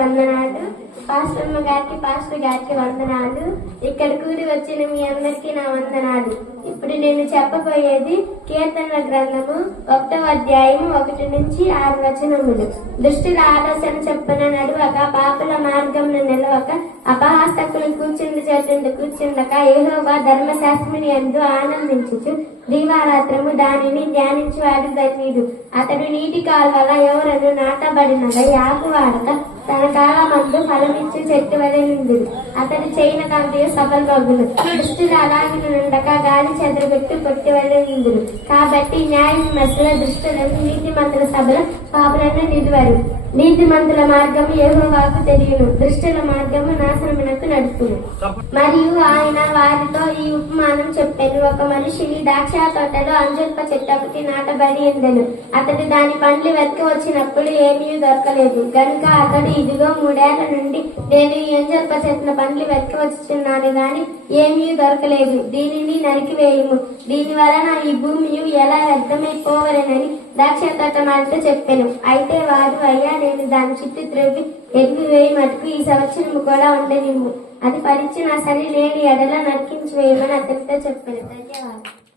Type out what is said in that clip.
వందనాలు. పాస్టర్మ గారికి పాస్టర్ గారికి వందనాలు. ఇక్కడ కూడి వచ్చిన మీ అందరికీ నా వందనాలు. ఇప్పుడు నేను చెప్పబోయేది కీర్తన గ్రంథము ఒకటో అధ్యాయం ఒకటి నుంచి ఆరు వచనములు. దుష్టుల ఆలోచన చెప్పన నడువక పాపల మార్గంను నిలవక అపహాస్తకులు కూర్చుండి చేతుండి కూర్చుండక ఏహోవా ధర్మశాస్త్రుని ఎందు ఆనందించుచు దీవారాత్రము దానిని ధ్యానించువాడు ధన్యుడు అతడు నీటి కాల్వల ఎవరను నాటబడినగా యాకు వాడక తన కాలమందు ఫలమిచ్చు చెట్టు వలె నిందుడు అతడు చేయన కంటే సఫలమగును దుష్టులు అలాగే నుండక గాలి చెదరగొట్టు పొట్టి వలె కాబట్టి న్యాయ విమర్శల దృష్టులను నీతి మంత్రుల సభలో పాపులను నిలువరు. నీతి మంత్రుల మార్గము యెహోవాకు తెలియను. దుష్టుల మార్గము నడుపును. మరియు ఆయన వారితో ఈ ఉపమానం చెప్పాను. ఒక మనిషిని ద్రాక్ష తోటలో అంజల్ప చెట్టు నాటబడి ఉండెను అతడు దాని పండ్లు వెతక వచ్చినప్పుడు ఏమీ దొరకలేదు. గనుక అతడు ఇదిగో మూడేళ్ళ నుండి నేను ఈ అంజల్ప చెట్ల పండ్లు వెతక వచ్చుచున్నాను గాని ఏమీ దొరకలేదు. దీనిని నరికివేయము. దీని వలన ఈ భూమి ఎలా వ్యర్థమైపోవలనని ద్రాక్ష తోట మాటతో చెప్పాను. అయితే వారు అయ్యా నేను దాని చుట్టూ త్రవ్వి ఎరుగు వేయి మటుకు ఈ సంవత్సరము కూడా ఉండనిమ్ము అది పరిచిన సరి లేని ఎడల నరికించి వేయమని అతనితో చెప్పాను. ధన్యవాదాలు.